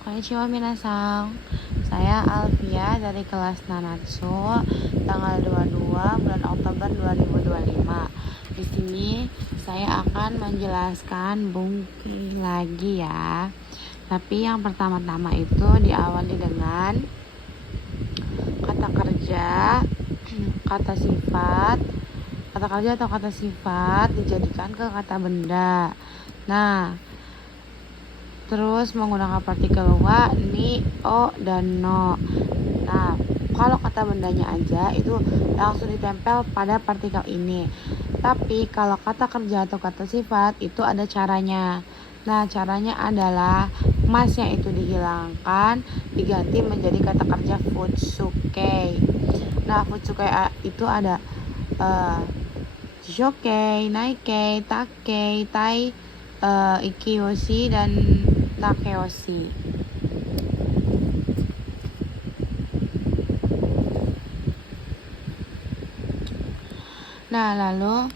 Konnichiwa minasang. Saya Alfia dari kelas Nanatsu, tanggal 22 bulan Oktober 2025. Di sini saya akan menjelaskan bungki lagi ya. Tapi yang pertama-tama itu diawali dengan kata kerja, kata sifat, kata kerja atau kata sifat dijadikan ke kata benda. Nah, terus menggunakan partikel wa, ni, o, dan no. Nah, kalau kata bendanya aja itu langsung ditempel pada partikel ini. Tapi kalau kata kerja atau kata sifat itu ada caranya. Nah, caranya adalah masnya itu dihilangkan, diganti menjadi kata kerja futsuke. Nah, futsuke itu ada jishokei, naikei, takei, tai, ikiyoshi, dan nakeyoshi. Nah, lalu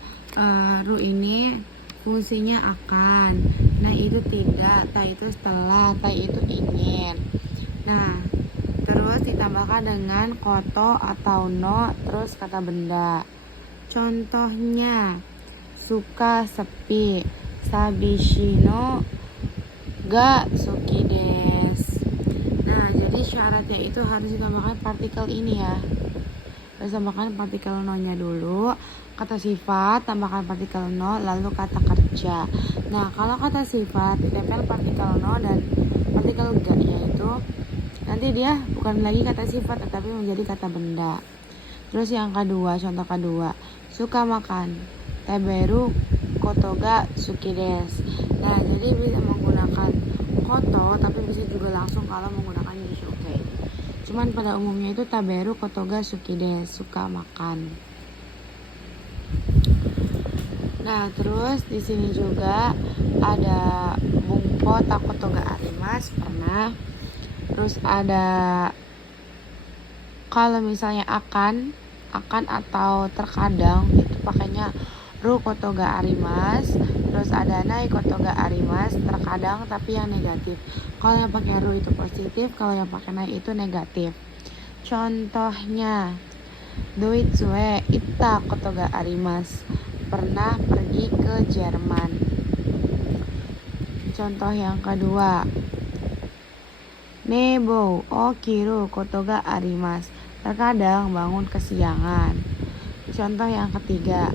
ru ini fungsinya akan. Nah, itu tidak, ta itu setelah, ta itu ingin. Nah, terus ditambahkan dengan koto atau no, terus kata benda. Contohnya, suka sepi, sabishi no ga suki desu. Nah, jadi syaratnya itu harus ditambahkan partikel ini ya. Harus tambahkan partikel no-nya dulu. Kata sifat tambahkan partikel no, lalu kata kerja. Nah, kalau kata sifat ditempel partikel no dan partikel ga, yaitu nanti dia bukan lagi kata sifat tetapi menjadi kata benda. Terus yang kedua, contoh kedua, suka makan, teberu koto ga suki desu. Nah, jadi bisa menggunakan koto tapi bisa juga langsung kalau menggunakan jishoke. Cuman pada umumnya itu taberu koto ga suki desu, suka makan. Nah, terus di sini juga ada bungko takoto ga arimasu, pernah. Terus ada kalau misalnya akan atau terkadang itu pakainya ru koto ga arimasu. Terus ada nai koto ga arimasu, terkadang tapi yang negatif. Kalau yang pakai ru itu positif, kalau yang pakai nai itu negatif. Contohnya, doitsue itta koto ga arimasu, pernah pergi ke Jerman. Contoh yang kedua, nebo o kiru koto ga arimasu, terkadang bangun kesiangan. Contoh yang ketiga,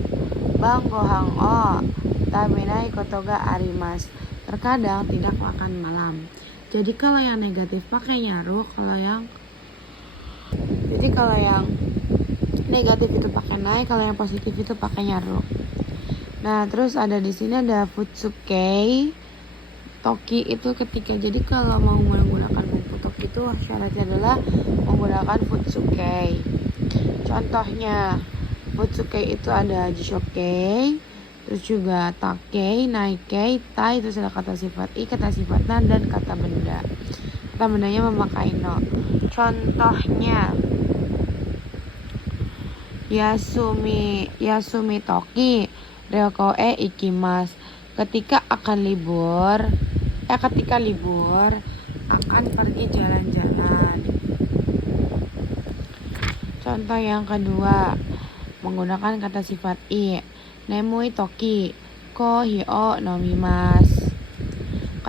bang gohang o tabenai koto ga arimasu, terkadang tidak makan malam. Jadi kalau yang negatif pakainya ru, kalau yang negatif itu pakai nai, kalau yang positif itu pakainya ru. Nah, terus ada di sini ada futsuke. Toki itu ketika, jadi kalau mau menggunakan bungku toki itu syaratnya adalah menggunakan futsuke. Contohnya, futsuke itu ada jishoke, terus juga takei, naikei, tai, terus ada kata sifat i, kata sifat na, dan kata benda. Kata bendanya memakai no. Contohnya, yasumi toki ryoko ikimasu, ketika libur akan pergi jalan-jalan. Contoh yang kedua, menggunakan kata sifat i, nemui toki ko hio nomimasu,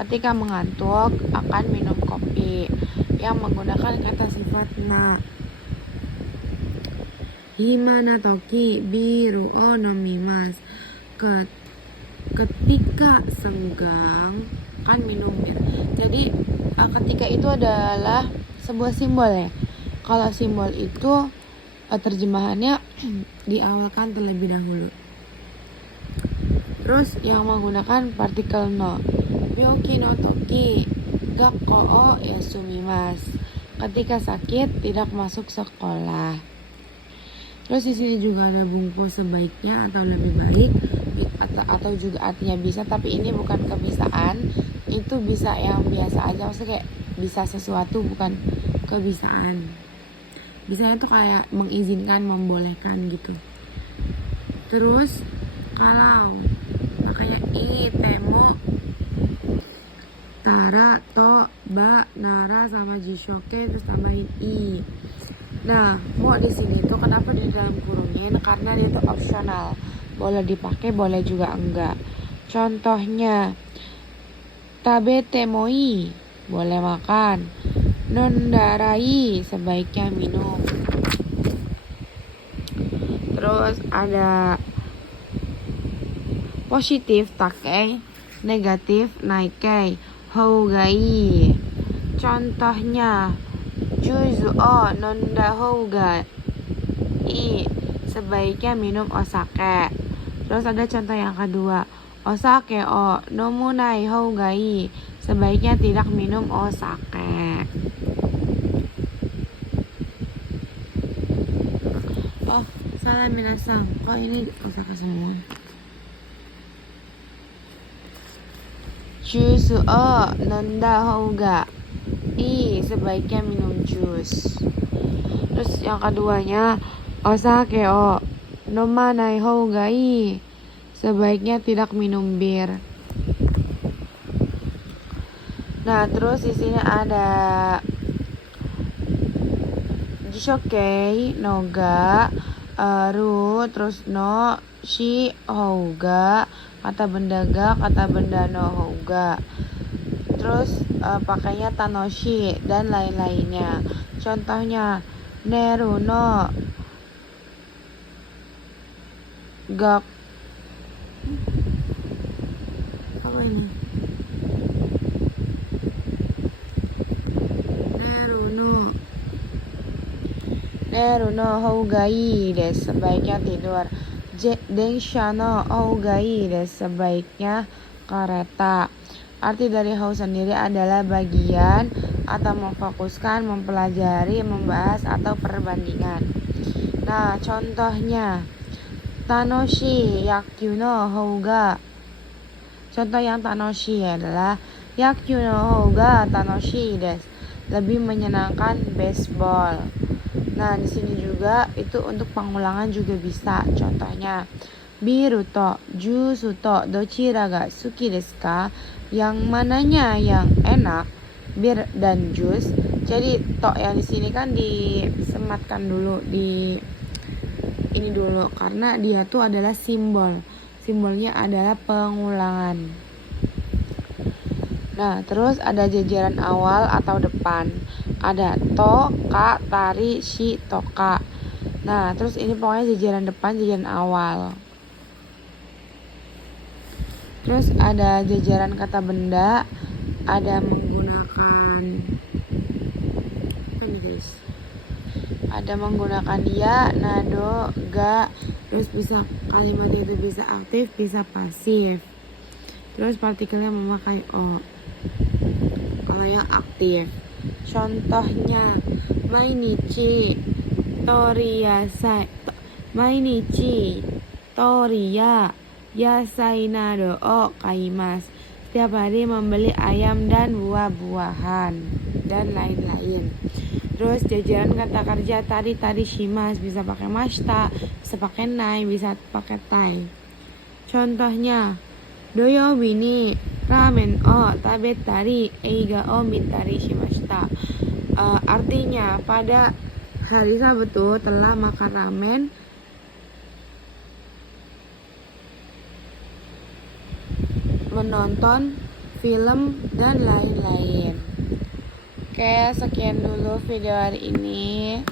ketika mengantuk akan minum kopi. Yang menggunakan kata sifat na, himana toki biru o nomimasu, ketika senggang kan minum bir. Jadi ketika itu adalah sebuah simbol ya. Kalau simbol itu terjemahannya diawalkan terlebih dahulu. Terus yang menggunakan partikel no, byoki no toki gakko o yasumimasu, ketika sakit tidak masuk sekolah. Terus di sini juga ada bungku sebaiknya atau lebih baik, atau juga artinya bisa, tapi ini bukan kebisaan, itu bisa yang biasa aja, maksudnya kayak bisa sesuatu, bukan kebisaan. Bisanya tuh kayak mengizinkan, membolehkan gitu. Terus kalau makanya i temo Tara, to, ba, nara sama jishoke terus tambahin i. Nah, mau di sini tuh kenapa di dalam kurungin? Karena dia tuh opsional. Boleh dipakai, boleh juga enggak. Contohnya, tabete moi, boleh makan. Nondarai, sebaiknya minum. Terus ada positif take, negatif naike, hougai. Contohnya, juzu o nonda houga i, sebaiknya minum osake. Terus ada contoh yang kedua, osake o nomunai houga i, sebaiknya tidak minum osake. Oh, salah minasang, kok ini osake semua. Juzu o nonda houga i, sebaiknya minum jus. Terus yang keduanya, osake o nomanai houga i, sebaiknya tidak minum bir. Nah, terus di sini ada jishoke noga ru, terus no shi houga, kata benda ga, kata benda no houga. Terus pakainya tanoshi dan lain-lainnya. Contohnya, neru no gak, apa ini? Neru no hougai desu, sebaiknya tidur. Densha no hougai desu, sebaiknya kereta. Arti dari hou sendiri adalah bagian atau memfokuskan, mempelajari, membahas atau perbandingan. Nah, contohnya, tanoshi yakyu no houga. Contoh yang tanoshi adalah yakyu no houga tanoshi desu, lebih menyenangkan baseball. Nah, di sini juga itu untuk pengulangan juga bisa. Contohnya, biru to, jusu to, dochira ga suki desu ka? Yang mananya yang enak, bir dan jus. Jadi to yang di sini kan disematkan dulu di ini dulu karena dia tuh adalah simbol. Simbolnya adalah pengulangan. Nah, terus ada jajaran awal atau depan. Ada to, ka, tari, shi, toka. Nah, terus ini pokoknya jajaran depan, jajaran awal. Terus ada jajaran kata benda, ada menggunakan ya, nado, ga. Terus bisa kalimat itu bisa aktif, bisa pasif. Terus partikelnya memakai o kalau yang aktif. Contohnya, mainichi toriya yasai nado o kaimasu. Setiap hari membeli ayam dan buah-buahan dan lain-lain. Terus jajaran kata kerja tari shimas, bisa pakai mashita, bisa pakai nai, bisa pakai tai. Contohnya, doyobi ni ramen o tabetari eiga o mitari shimashita. Artinya pada hari Sabtu telah makan ramen, menonton film dan lain-lain. Oke, sekian dulu video hari ini.